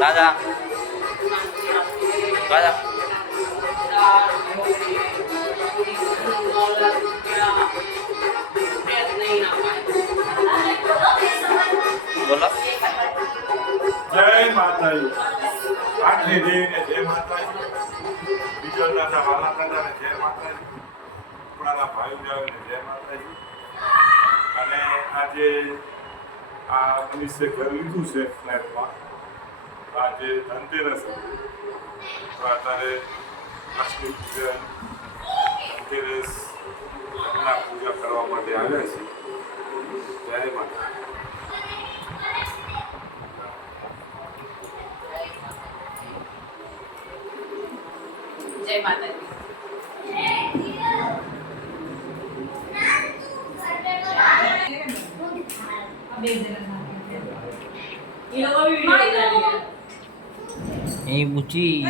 દાદા દાદા બોલો. જય માતાજી. આટલી દેવીને જય માતાજી. બીજો દાદા વાલા દાદાને જય માતાજી. આપણાના ભાઈ બહેનોને જય માતાજી. અને આજે આ મનુષ્ય ઘર લીધું છે ફ્લેટમાં. આજે ધનતેરસ હતી. તો અત્યારે લક્ષ્મી પૂજન ધનતેરસ લગ્નના પૂજા કરવા માટે આવ્યા છીએ. જય માતા. જય માતાજી. એ બુચી